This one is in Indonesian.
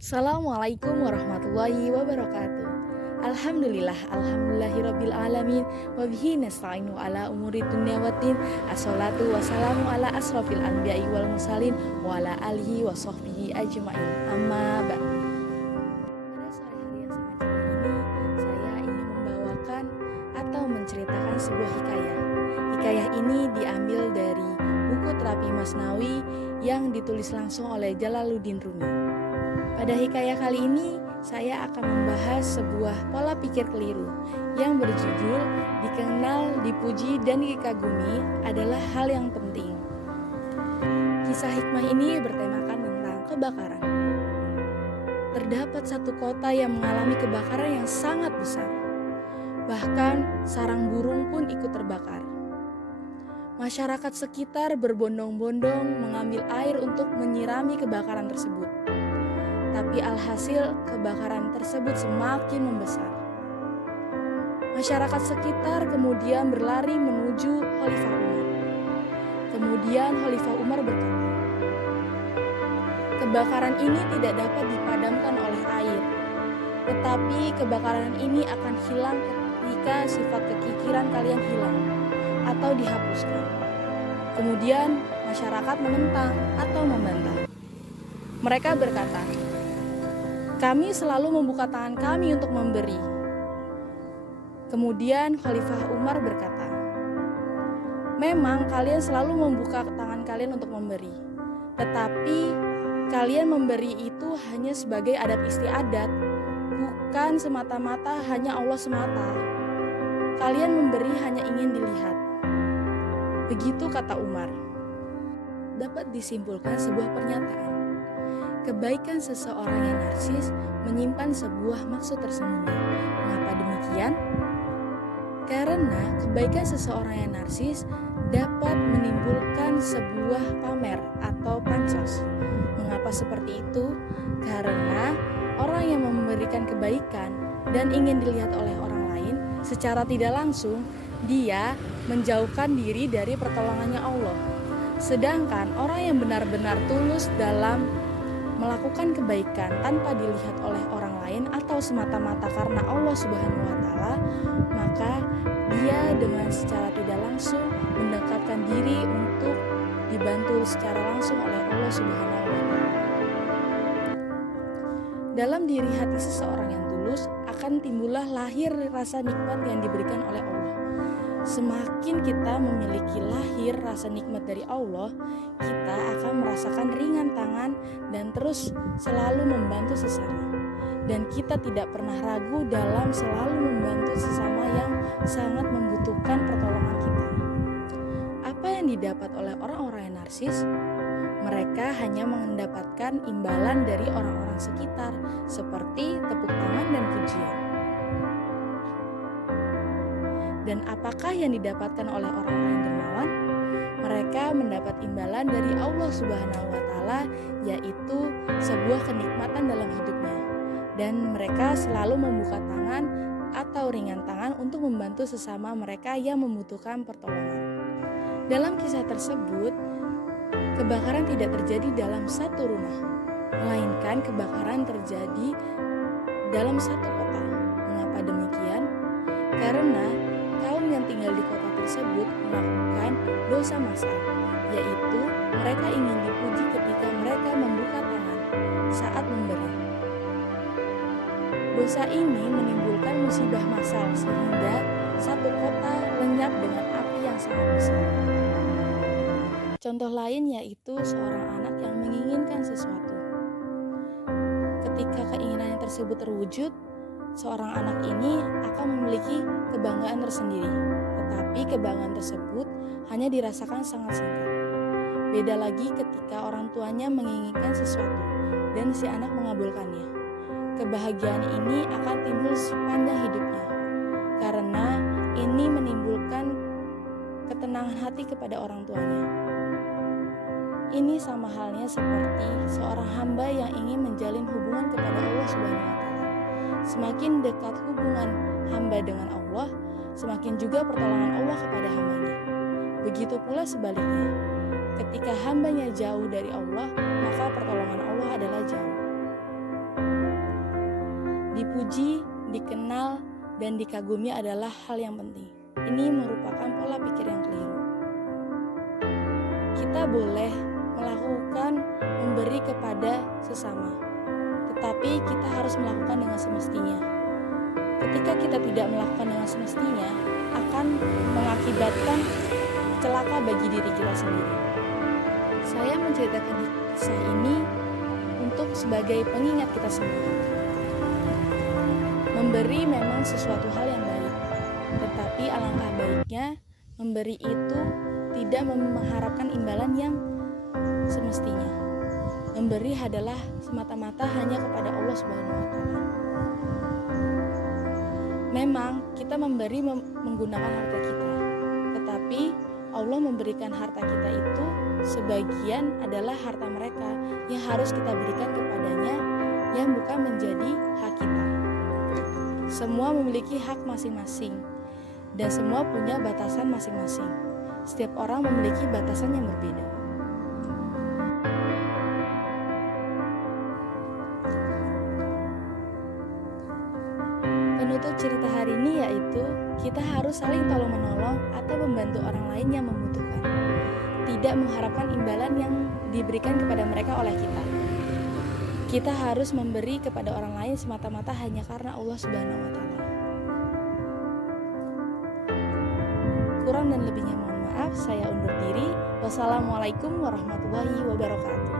Assalamualaikum warahmatullahi wabarakatuh. Alhamdulillahirabbil alamin wa bihi nasta'inu ala umuri dunya waddin. Assalatu wassalamu ala asrofil anbiya'i wal mursalin wa ala alihi wa sahbihi ajmain. Amma ba'du. Pada sore hari yang sangat cerah ini, saya ingin membawakan atau menceritakan sebuah hikayah. Hikayah ini diambil dari buku Terapi Masnawi yang ditulis langsung oleh Jalaluddin Rumi. Pada hikayah kali ini, saya akan membahas sebuah pola pikir keliru yang berjudul dikenal, dipuji, dan dikagumi adalah hal yang penting. Kisah hikmah ini bertemakan tentang kebakaran. Terdapat satu kota yang mengalami kebakaran yang sangat besar. Bahkan sarang burung pun ikut terbakar. Masyarakat sekitar berbondong-bondong mengambil air untuk menyirami kebakaran tersebut. Tapi alhasil kebakaran tersebut semakin membesar. Masyarakat sekitar kemudian berlari menuju Khalifah Umar. Kemudian Khalifah Umar berkata, "Kebakaran ini tidak dapat dipadamkan oleh air, tetapi kebakaran ini akan hilang ketika sifat kekikiran kalian hilang atau dihapuskan." Kemudian masyarakat menentang atau membantah. Mereka berkata, "Kami selalu membuka tangan kami untuk memberi." Kemudian Khalifah Umar berkata, "Memang kalian selalu membuka tangan kalian untuk memberi, tetapi kalian memberi itu hanya sebagai adat istiadat, bukan semata-mata hanya Allah semata. Kalian memberi hanya ingin dilihat." Begitu kata Umar. Dapat disimpulkan sebuah pernyataan. Kebaikan seseorang yang narsis menyimpan sebuah maksud tersembunyi. Mengapa demikian? Karena kebaikan seseorang yang narsis dapat menimbulkan sebuah pamer atau pansos. Mengapa seperti itu? Karena orang yang memberikan kebaikan dan ingin dilihat oleh orang lain, secara tidak langsung dia menjauhkan diri dari pertolongannya Allah. Sedangkan orang yang benar-benar tulus dalam melakukan kebaikan tanpa dilihat oleh orang lain atau semata-mata karena Allah Subhanahu wa taala, maka dia dengan secara tidak langsung mendekatkan diri untuk dibantu secara langsung oleh Allah Subhanahu wa taala. Dalam diri hati seseorang yang tulus akan timbullah lahir rasa nikmat yang diberikan oleh Allah. Semakin kita memiliki lahir rasa nikmat dari Allah, kita akan merasakan ringan tangan dan terus selalu membantu sesama. Dan kita tidak pernah ragu dalam selalu membantu sesama yang sangat membutuhkan pertolongan kita. Apa yang didapat oleh orang-orang yang narsis? Mereka hanya mendapatkan imbalan dari orang-orang sekitar, seperti tepuk tangan dan pujian. Dan apakah yang didapatkan oleh orang-orang yang dermawan? Mereka mendapat imbalan dari Allah Subhanahu wa taala, yaitu sebuah kenikmatan dalam hidupnya. Dan mereka selalu membuka tangan atau ringan tangan untuk membantu sesama mereka yang membutuhkan pertolongan. Dalam kisah tersebut, kebakaran tidak terjadi dalam satu rumah, melainkan kebakaran terjadi dalam satu kota. Mengapa demikian? Karena kaum yang tinggal di kota tersebut melakukan dosa massal, yaitu mereka ingin dipuji ketika mereka membuka tangan saat memberi. Dosa ini menimbulkan musibah massal sehingga satu kota lenyap dengan api yang sangat besar. Contoh lain yaitu seorang anak yang menginginkan sesuatu. Ketika keinginannya tersebut terwujud, seorang anak ini akan memiliki kebanggaan tersendiri, tetapi kebanggaan tersebut hanya dirasakan sangat singkat. Beda lagi ketika orang tuanya menginginkan sesuatu dan si anak mengabulkannya. Kebahagiaan ini akan timbul sepanjang hidupnya, karena ini menimbulkan ketenangan hati kepada orang tuanya. Ini sama halnya seperti seorang hamba yang ingin menjalin hubungan kepada Allah Subhanahu wa taala. Semakin dekat hubungan hamba dengan Allah, semakin juga pertolongan Allah kepada hambanya. Begitu pula sebaliknya, ketika hambanya jauh dari Allah, maka pertolongan Allah adalah jauh. Dipuji, dikenal, dan dikagumi adalah hal yang penting. Ini merupakan pola pikir yang keliru. Kita boleh melakukan memberi kepada sesama, tetapi kita harus melakukan dengan semestinya. Ketika kita tidak melakukan dengan semestinya, akan mengakibatkan celaka bagi diri kita sendiri. Saya menceritakan kisah ini untuk sebagai pengingat kita semua. Memberi memang sesuatu hal yang baik, tetapi alangkah baiknya memberi itu tidak mengharapkan imbalan yang semestinya. Memberi adalah semata-mata hanya kepada Allah Subhanahu wa Ta'ala. Memang kita memberi menggunakan harta kita, tetapi Allah memberikan harta kita itu sebagian adalah harta mereka yang harus kita berikan kepadanya, yang bukan menjadi hak kita. Semua memiliki hak masing-masing dan semua punya batasan masing-masing. Setiap orang memiliki batasan yang berbeda. Penutup cerita hari ini yaitu kita harus saling tolong-menolong atau membantu orang lain yang membutuhkan, tidak mengharapkan imbalan yang diberikan kepada mereka oleh kita. Kita harus memberi kepada orang lain semata-mata hanya karena Allah Subhanahu wa Ta'ala. Kurang dan lebihnya mohon maaf, saya undur diri. Wassalamualaikum warahmatullahi wabarakatuh.